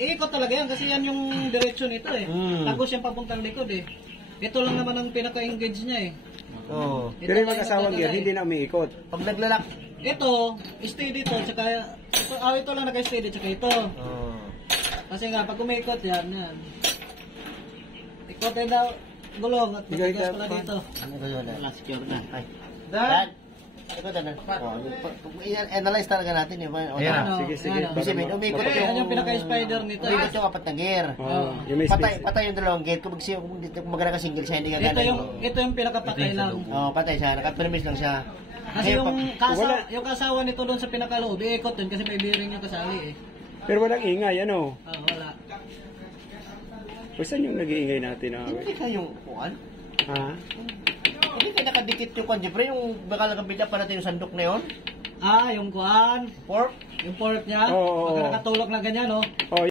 iikot talaga yan kasi yan yung direksyon nito eh. Tagos yung papuntang likod eh. Ito lang naman ang pinaka-engage niya eh. Oo. Pero yung mag-asawang gear, hindi na umiikot. Pag naglalak. Ito, stay dito, tsaka ito lang naka-steady, tsaka ito. Oo. Kasi nga, pag umikot yan. Ikotin daw, gulong at matigas pala dito. Ano ba yun? Wala, secure na. Ay. Dad! Ikaw, Dad. I-analyze talaga natin yun. Ayan, sige. Kasi umikot Yan yung pinaka-spider nito. umikot yung apat na gear. Yung may space. Patay yung dalawang gear. Kung magana ka single siya, hindi ka gana. Ito yung pinaka-patay lang. Oo, patay siya. Naka-permis lang siya. Kasi yung kasawa nito doon sa pinaka-loob, iikot yun kasi may bearing yung kasali eh. Pero walang ingay, ano? Wala. O saan yung nag-iingay natin? Hindi ka yung kuwan? Ha? Hindi ka nakadikit yung kuwan, Jeffrey. Yung bakal kabila pa natin yung sandok na yun. Yung kuan. Pork. Yung port niya. Oo. Pagka nakatulog na ganyan, no? Oh,